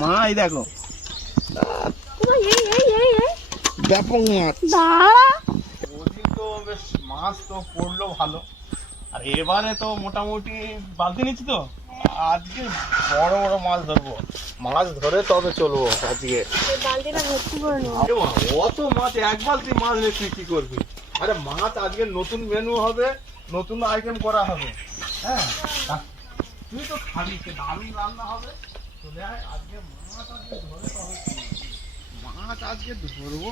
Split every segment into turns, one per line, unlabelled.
মা এই দেখো।
ওই, এই এই এই এই।
ব্যাপক মাছ। ওদিন তো বেশ মাছ তো পড়ল ভালো। আর এবারে তো মোটামুটি বালতি নিচ্ছি তো। আজকে বড় বড় মাছ ধরবো। মাছ ধরে তবে চলবো আজকে। অত মাছ এক বালতি মাছ নিয়ে তুই কি করবি? আরে মাছ আজকে নতুন মেনু হবে নতুন আইটেম করা হবে। হ্যাঁ? তা তুই তো খাবি দামি রান্না হবে। চলে আয় আজকে মাছ আজকে ধরে মাছ আজকে ধরবো।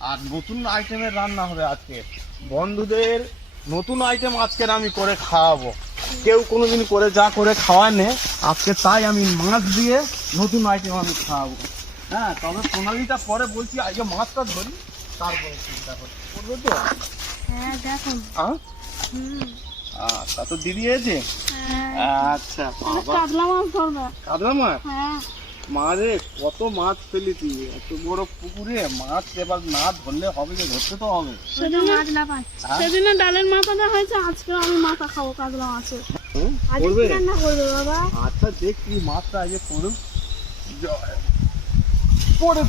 আর নতুন আইটেমের রান্না হবে আজকে। বন্ধুদের নতুন আইটেম আজকের আমি করে খাওয়াবো। কেউ কোনোদিন করে যা করে খাওয়ানে আজকে তাই আমি মাছ দিয়ে নতুন আইটেম আমি খাওয়াবো। হ্যাঁ তবে সোনালিটা পরে বলছি আগে মাছটা ধরি তারপরে চিন্তা করি। করব তো?
হ্যাঁ দেখো।
হ্যাঁ
হুম।
আহ, তা দিদি এসে
হ্যাঁ।
আচ্ছা
কাতলা মাছ ধরবে।
কাদলা মাছ?
হ্যাঁ।
মারে কত মাছ ফেলেছি। এত বড় পুকুরে মাছ এবার না ধরলে হবে যে ধরতে তো হবে।
সেদিন মাছ না পাই।
হ্যাঁ?
সেদিন ডালের মাথাটা হয়েছে আজকে আমি মাথা খাব কাতলা মাছের।
করবে?
রান্না করবে বাবা?
আচ্ছা দেখি মাছটা আগে করুক। পড়ে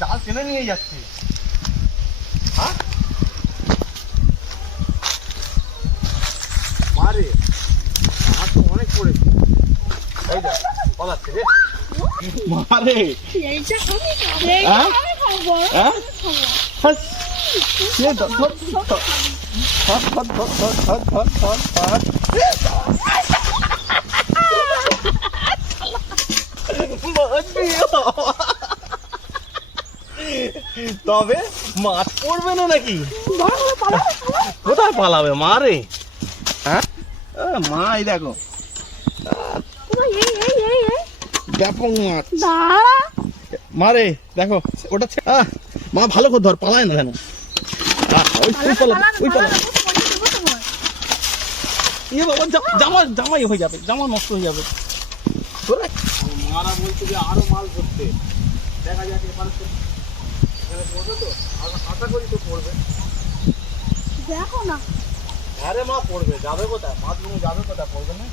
ডাল টেনে নিয়ে যাচ্ছে। মারে মাছ তো অনেক পড়েছে। এই দেখ, পলাচ্ছে রে। মারে।
এইটা আমি খাব
হ্যাঁ?
খাব
হ্যাঁ? সে ধর ধর ধর ধর ধর ধর ধর ধর ধর ধর। মাছ দিও। তবে মাছ পড়বে না নাকি? কোথায় পালাবে মা রে? হ্যাঁ? মা এই দেখো। ব্যাপক মাছ।
দাঁড়া
মারে দেখো ওটা মা ভালো করে ধর পালায় না কেন আহ, ওই ওই পালা ওই পালা। ইয়ে বাবা জামা জামাই হয়ে যাবে জামা নষ্ট হয়ে যাবে। মারা বলছে যে আরও মাল ধরতে। দেখা যাক এবারে পড়বে তো? আশা করি তো পড়বে।
দেখো না।
আরে মা পড়বে। যাবে কোথায়? মাছগুলো যাবে কোথায়? পড়বে না?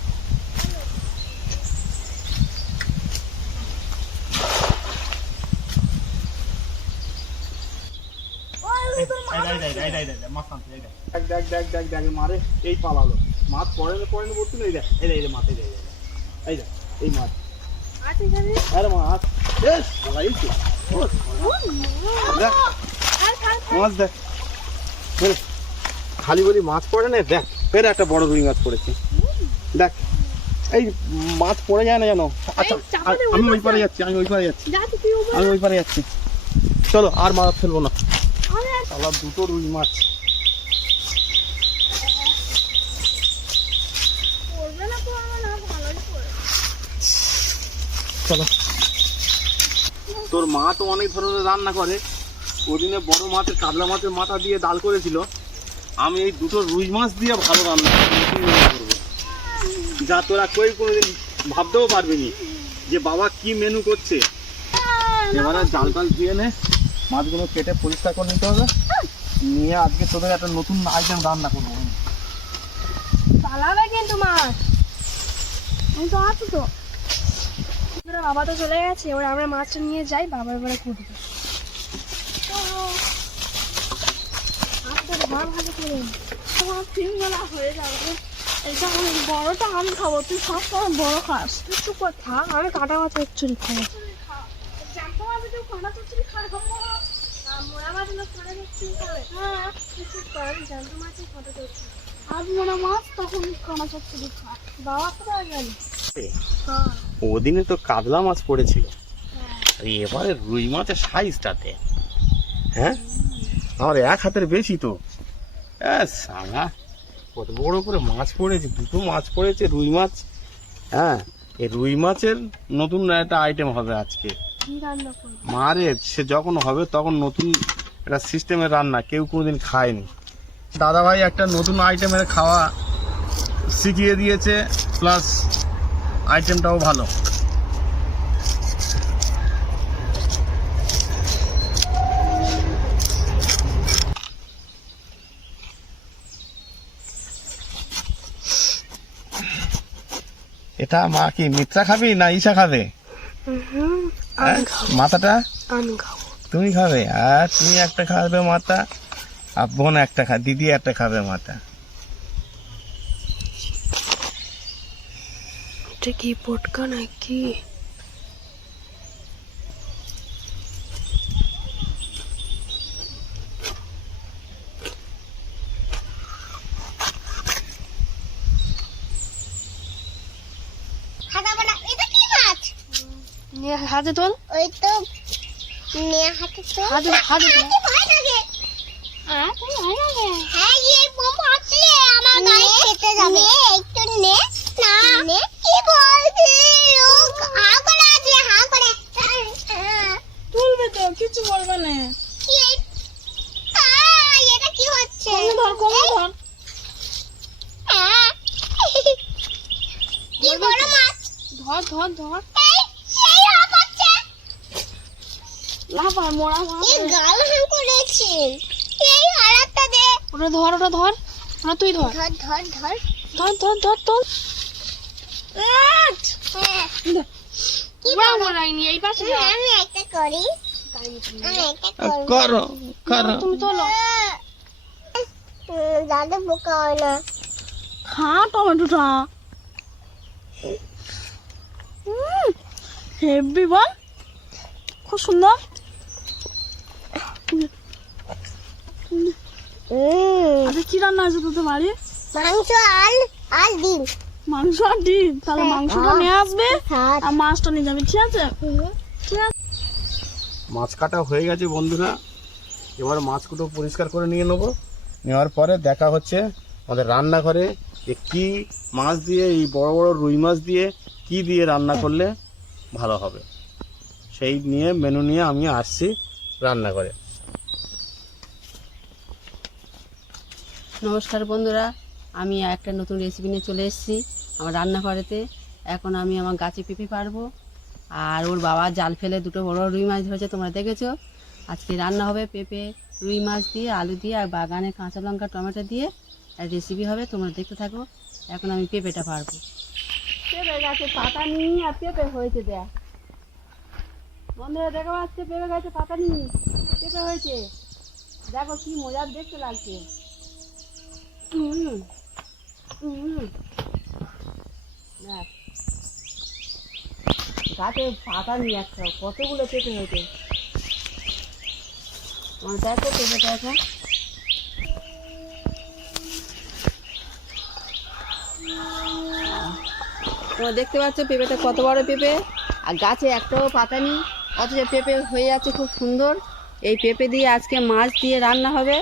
দেখ। দেখ দেখ দেখ দেখ মারে এই পালালো। মাছ পড়ে না পড়ে না বলছি না এই দেখ এই দেখ, এই দেখ মাছ এই দেখ, এই দেখ, এই মাছ আরে মাছ বেশ পালাইছে ও, দেখ মাছ দেখ। খালি বলি মাছ পড়ে না? দেখ ফের একটা বড় রুই মাছ পড়েছে। দেখ এই মাছ পড়ে যায় না জানো আচ্ছা আমি ওই। পারে যাচ্ছি আমি ওই পারে যাচ্ছি। আমি ওই পারে যাচ্ছি। চলো আর মাছ ফেলব না। আবার দুটো রুই মাছ। চলো। তোর মা তো অনেক ধরনের রান্না করে। ওদিনে বড় মাছের, কাতলা মাছের মাথা দিয়ে ডাল করেছিল। আমি এই দুটো রুই মাছ দিয়ে ভালো রান্না করব। যা তোরা কই কোনোদিন ভাবতেও পারবি নি যে বাবা কি মেনু করছে। এবারে জাল টাল দিয়ে নে, মাছগুলো কেটে পরিষ্কার করে নিতে হবে। নিয়ে আজকে তোদের একটা নতুন আইটেম রান্না করব।
পালাবে কিন্তু মাছ। তো আছি তো। ওরা বাবা তো চলে গেছে ওরা আমরা মাছটা নিয়ে যাই বাবার এবারে কুটবো। আচ্ছা, হয়ে যাবে। এটা অনেক বড়টা আমি খাব তুই সব সময় বড় খাস। তুই চুপ থাক আমি কাটা মাছ হ্যাঁ, চুরি খাব। আর মোড়া মাছ তখন কানা চচ্চড়ি খা বাবা তো গেল? হ্যাঁ।
ওদিনে তো কাতলা মাছ পড়েছিল। এবারে রুই মাছের সাইজটাতে হ্যাঁ? আমার এক হাতের বেশি তো। হ্যাঁ সালা কত বড় করে মাছ পড়েছে দুটো মাছ পড়েছে রুই মাছ। হ্যাঁ এই রুই মাছের নতুন একটা আইটেম হবে আজকে। মারে সে যখন হবে তখন নতুন একটা সিস্টেমের রান্না কেউ কোনোদিন খায়নি। দাদাভাই একটা নতুন আইটেমের খাওয়া শিখিয়ে দিয়েছে প্লাস আইটেমটাও ভালো। এটা মা কি মিত্রা খাবি না ঈশা খাবে? হ্যাঁ? মাথাটা? তুমি খাবে? আর তুমি একটা খাবে মাথা আর বোন একটা খা দিদি একটা খাবে মাথা।
এটা কি পটকা নাকি? হাতে তোল।
ওই তো নিয়ে হাতে তো
হাতে হাতে তোল।
ভয় লাগে। হ্যাঁ এই বোম আসলে আমার গায়ে খেতে যাবে। একটু নে কি বলছি ও হা করে আছে হা করে
তুলবে তো
কি এই- আ, এটা কি হচ্ছে?
ধর কমে ধর।
কি বড় মাছ?
ধর ধর ধর।
এই সেই হা করছে
লাফা মোড়া
এই গাল হাম করেছে। এই হারাটা দে।
ওটা ধর ওটা ধর। ওটা তুই ধর।
ধর ধর ধর।
ধর ধর ধর তোল
হ্যাঁ।
কি বড়? রাইনি এই পাশে
আমি একটা করি আমি একটা করব
করো করো।
তুমি তোলো।
দাদা বোকা হয় না।
খা টমেটোটা। হেভি বল। খুব সুন্দর। আচ্ছা কি রান্না আছে তোদের বাড়ি
মাংস আল আল ডিম।
মাংস আর ডিম। তাহলে মাংসটা নিয়ে আসবে আর মাছটা নিয়ে যাবে ঠিক আছে?
মাছ কাটা হয়ে গেছে বন্ধুরা। এবার মাছগুলো পরিষ্কার করে নিয়ে নেব। নেওয়ার পরে দেখা হচ্ছে আমাদের রান্নাঘরে যে কি মাছ দিয়ে, এই বড় বড় রুই মাছ দিয়ে কি দিয়ে রান্না করলে ভালো হবে। সেই নিয়ে মেনু নিয়ে আমি আসছি রান্নাঘরে।
নমস্কার বন্ধুরা, আমি একটা নতুন রেসিপি নিয়ে চলে এসেছি আমার রান্নাঘরেতে। এখন আমি আমার গাছে পেঁপে পারব আর ওর বাবা জাল ফেলে দুটো বড় রুই মাছ ধরেছে, তোমরা দেখেছ? আজকে রান্না হবে পেঁপে, রুই মাছ দিয়ে, আলু দিয়ে, আর বাগানে কাঁচা লঙ্কা, টমেটো দিয়ে। আর রেসিপি হবে, তোমরা দেখতে থাকো। এখন আমি পেঁপেটা পারব। পেঁপে গাছে পাতা নিই, আর পেঁপে হয়েছে দেখ। বন্ধুরা, দেখো আসছে পেঁপে গাছে পাতা নিই, পেঁপে হয়েছে। দেখো কি মজার দেখতে লাগছে। হুম হুম দেখ। গাছে পাতা নিয়ে একটা, কতগুলো পেঁপে হয়েছে দেখো এখন তোমরা দেখতে পাচ্ছ পেঁপেটা কত বড় পেঁপে? আর গাছে একটাও পাতা নেই, অথচ পেঁপে হয়ে যাচ্ছে খুব সুন্দর। এই পেঁপে দিয়ে আজকে মাছ দিয়ে রান্না হবে।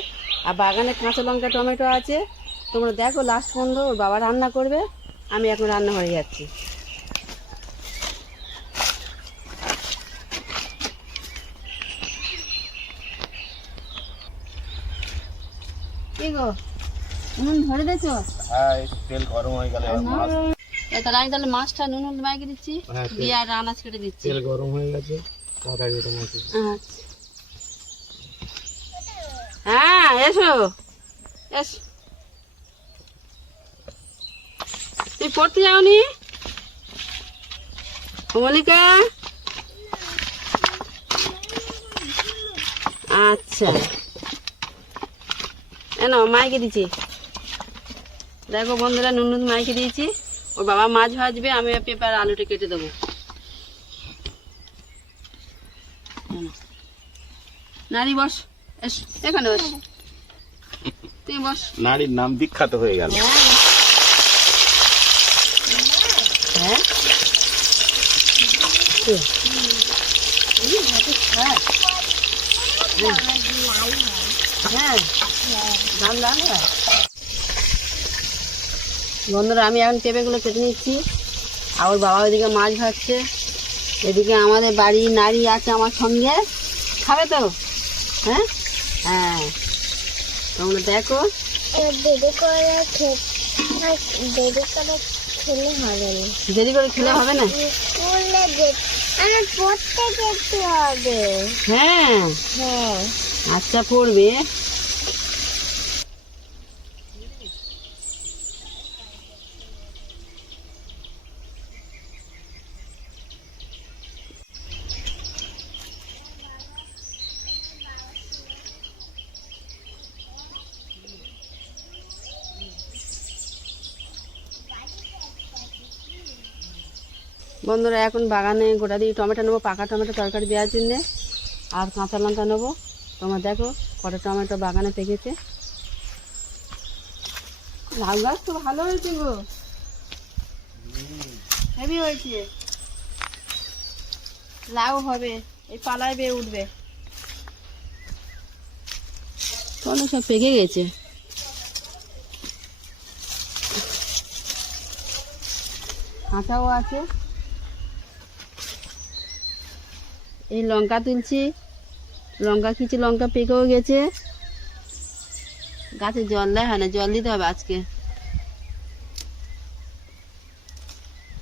আর বাগানে কাঁচা লঙ্কা, টমেটো আছে। তোমরা দেখো লাস্ট পর্যন্ত ওর বাবা রান্না করবে। আমি এখন রান্না হয়ে যাচ্ছি। কি গো নুন ধরে দিয়েছ?
হ্যাঁ তেল গরম হয়ে গেলে মাছ।
এ তাহলে আমি তাহলে মাছটা নুন হলুদ দিচ্ছি দিয়ে আর আনাজ কেটে দিচ্ছি।
তেল গরম হয়ে গেছে তাড়াতাড়ি ওটা মাছে।
হ্যাঁ এসো এসো। তুই পড়তে যাওনি? মলিকা আচ্ছা। এন মাইকে দিচ্ছি। দেখো বন্ধুরা নুন নুন মাইকে দিয়েছি। ওর বাবা মাছ ভাজবে আমি পেপার আলুটা কেটে দেবো। নারী বস। এখানে বস। তুই বস।
নারীর নাম বিখ্যাত হয়ে গেল।
হ্যাঁ। হ্যাঁ। দাম দাম বন্ধুরা আমি এখন পেঁপেগুলো কেটে নিচ্ছি। আর ওর বাবা ওইদিকে মাছ ভাজছে। এদিকে আমাদের বাড়ি নারী আছে আমার সঙ্গে। খাবে তো? হ্যাঁ? হ্যাঁ। তোমরা দেখো।
দেরি করে দেরি করে খেলে হবে না।
দেরি করে খেলে হবে না?
স্কুলে আমার পড়তে যেতে হবে।
হ্যাঁ।
হ্যাঁ।
আচ্ছা পড়বে। বন্ধুরা, এখন বাগানে গোটা দিয়ে টমেটো নেব, পাকা টমেটো তরকারি দেওয়ার জন্যে। আর কাঁচা লঙ্কা নেব। তোমরা দেখো কটা টমেটো বাগানে পেকেছে লাউ গাছ তো ভালো হয়েছে গো। হেভি হয়েছে। লাউ হবে, এই পালায় বেয়ে উঠবে। টমেটো সব পেকে গেছে। কাঁচাও আছে। এই লঙ্কা তুলছি। লঙ্কা কিছু লঙ্কা পেকেও গেছে। গাছে জল দেয়, হয় না জল দিতে হবে আজকে।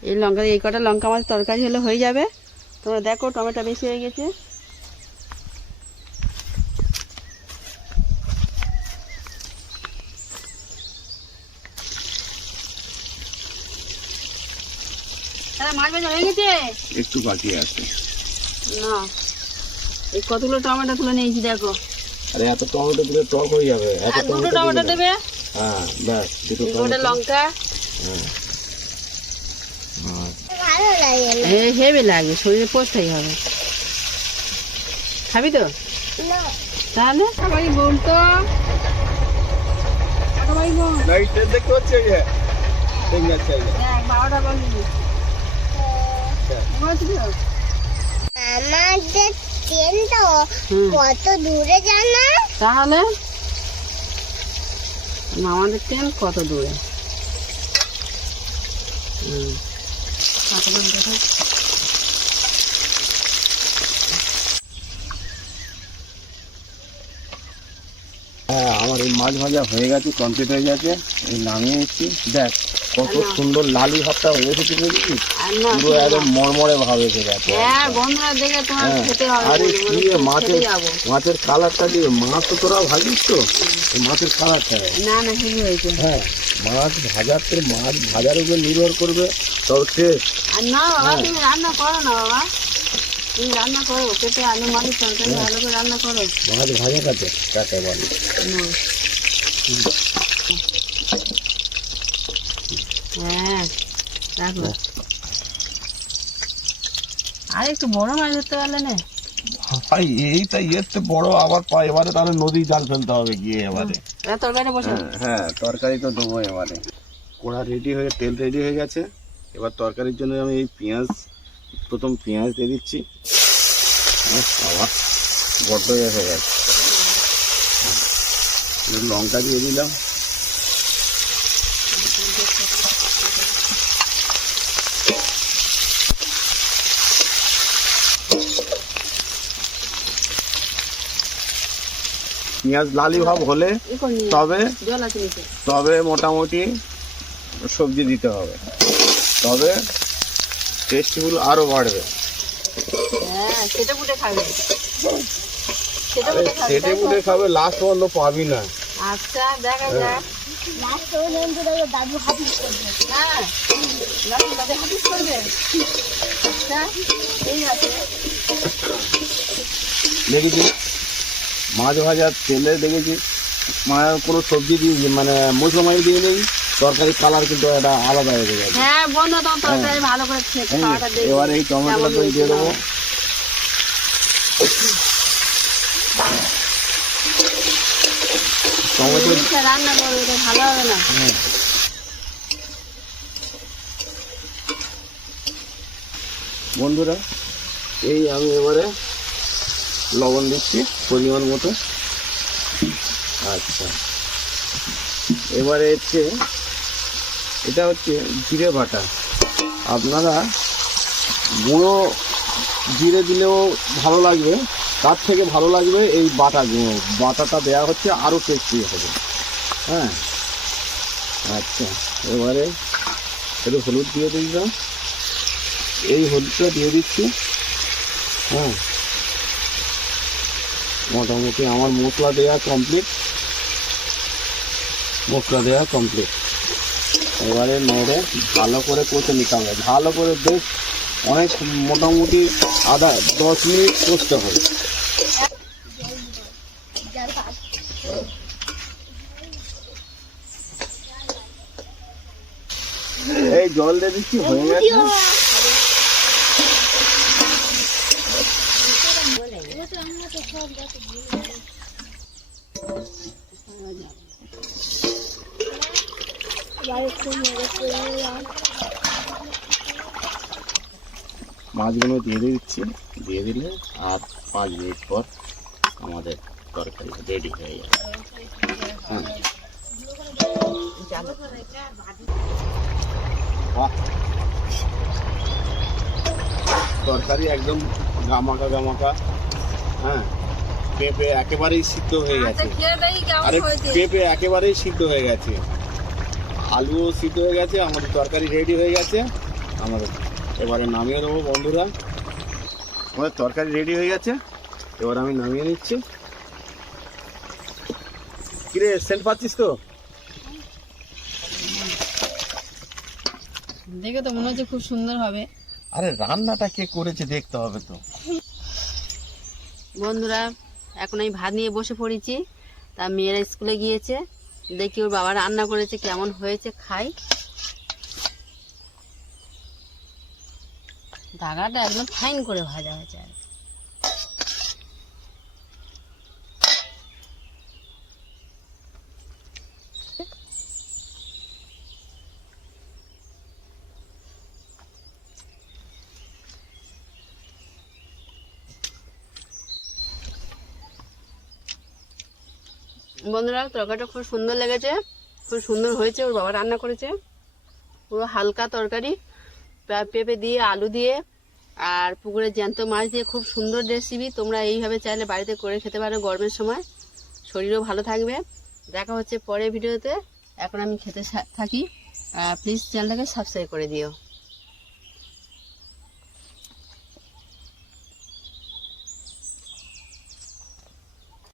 এই লঙ্কা, এই কটা লঙ্কা আমার তরকারি হলে হয়ে যাবে। তোমরা দেখো, টমেটো বেশি হয়ে গেছে। মাছ ভাজা হয়ে গেছে?
একটু বাকি আছে।
না। এই কতগুলো টমেটো তুলে নিয়েছি দেখো।
আরে এত টমেটো দিলে টক হয়ে যাবে। এত
দুটো টমেটো দেবে?
হ্যাঁ ব্যাস দুটো
দুটো লঙ্কা।
ভালো লাগে না।
হে হেভি লাগবে শরীরে পোস্টাই হবে। খাবি তো? তাহলে? সবাই বলতো সবাই বল
লাইট দেখতে হচ্ছে যে? ঠিক আছে।
বারোটা বলছি তো?
আমাদের ট্রেন তো কত দূরে জানা?
তাহলে? আমাদের ট্রেন কত দূরে।
হ্যাঁ আমার এই মাছ ভাজা হয়ে গেছে কমপ্লিট হয়ে গেছে। এই নামিয়ে দেখ। কত সুন্দর লালি ভাবটা হয়ে এসেছে বুঝলি পুরো একদম মরমরে ভাব এসে গেছে।
হ্যাঁ
হ্যাঁ। আরে কি মাছের মাছের কালারটা দিয়ে মাছ তো তোরা ভাজিস তো? মাছের কালারটা। হ্যাঁ মাছ ভাজার তোর মাছ ভাজার উপর নির্ভর করবে তবে টেস্ট। হ্যাঁ।
তুমি রান্না করো না বাবা। তুমি রান্না করো পেটে আলু মালিশ তরকারি ভালো করে রান্না করো।
মাছ ভাজা কাছে কাকে বলে।
হ্যাঁ আর একটু বড় মাছ ধরতে পারলে না?
ভাই এইটা এর বড় আবার পাই এবারে তাহলে নদী জাল ফেলতে হবে গিয়ে এবারে।
তরকারি বসে।
হ্যাঁ তরকারি তো দেবো এবারে। কড়া রেডি হয়ে তেল রেডি হয়ে গেছে। এবার তরকারির জন্য আমি এই পেঁয়াজ প্রথম পেঁয়াজ দিয়ে দিচ্ছি। বাবা বড্ড ইয়ে হয়ে গেছে। লঙ্কা দিয়ে দিলাম। পেঁয়াজ লালি ভাব হলে তবে তবে মোটামুটি সবজি দিতে হবে। তবে টেস্টগুলো আরও বাড়বে।
হ্যাঁ সেটা খাবে।
লাস্ট পর্যন্ত পাবি না
আচ্ছা দেখা। যাক
লাস্ট পর্যন্ত দাদু হাতিস করবে
হ্যাঁ। তাদের হাতিস করবে আচ্ছা ঠিক আছে
মাছ ভাজা তেলে দেখেছি। মানে কোনো সবজি দিয়ে মানে মশলা দিয়ে নেই। তরকারি কালার কিন্তু একটা আলাদা হয়ে গেছে।
হ্যাঁ বন্ধু তোমার তরকারি ভালো করে খাওয়াটা
এবার এই টমেটোটা দিয়ে দেবো। টমেটো
রান্না করবে ভালো হবে না।
বন্ধুরা এই আমি এবারে লবণ দিচ্ছি, পরিমাণ মতো। আচ্ছা। এবারে হচ্ছে, এটা হচ্ছে জিরে বাটা। আপনারা গুঁড়ো জিরে দিলেও ভালো লাগবে, তার থেকে ভালো লাগবে এই বাটা গুঁড়ো। বাটাটা দেওয়া হচ্ছে আরও টেস্টি হবে। হ্যাঁ। আচ্ছা এবারে একটু হলুদ দিয়ে দিলাম। এই হলুদটা দিয়ে দিচ্ছি। হ্যাঁ। মোটামুটি আমার মশলা দেওয়া কমপ্লিট মশলা দেওয়া কমপ্লিট এবারে নেড়ে ভালো করে কষে নিতে হবে। ভালো করে বেশ অনেক মোটামুটি আধা দশ মিনিট কষতে হবে। এই জল দিয়ে দিচ্ছি, হয়ে গেছে
একটু মেরে করে নিলাম
মাছগুলো দিয়ে দিচ্ছি। দিয়ে দিলে আর পাঁচ মিনিট পর আমাদের তরকারি রেডি হয়ে যাবে। হ্যাঁ। তরকারি একদম গামাকা গামাকা। হ্যাঁ। পেঁপে একেবারেই সিদ্ধ হয়ে গেছে। আরে পেঁপে একেবারেই সিদ্ধ হয়ে গেছে। আলুও সিদ্ধ হয়ে গেছে আমাদের তরকারি রেডি হয়ে গেছে। আমাদের এবারে নামিয়ে দেবো বন্ধুরা। আমাদের তরকারি রেডি হয়ে গেছে। এবার আমি নামিয়ে নিচ্ছি। কিরে সেন্ট পাচ্ছিস তো?
দেখে তো মনে হচ্ছে খুব সুন্দর হবে।
আরে রান্নাটা কে করেছে দেখতে হবে তো।
বন্ধুরা এখন আমি ভাত নিয়ে বসে পড়েছি। তা মেয়েরা স্কুলে গিয়েছে। দেখি ওর বাবা রান্না করেছে, কেমন হয়েছে খাই। দাগাটা একদম ফাইন করে ভাজা হয়েছে আর বন্ধুরা, তরকারিটা খুব সুন্দর লেগেছে। খুব সুন্দর হয়েছে, ওর বাবা রান্না করেছে। পুরো হালকা তরকারি পেঁপে দিয়ে, আলু দিয়ে, আর পুকুরের জ্যান্ত মাছ দিয়ে, খুব সুন্দর রেসিপি তোমরা এইভাবে চাইলে বাড়িতে করে খেতে পারো গরমের সময়। শরীরও ভালো থাকবে। দেখা হচ্ছে পরের ভিডিওতে। এখন আমি খেতে থাকি। প্লিজ চ্যানেলটাকে সাবস্ক্রাইব করে দিও।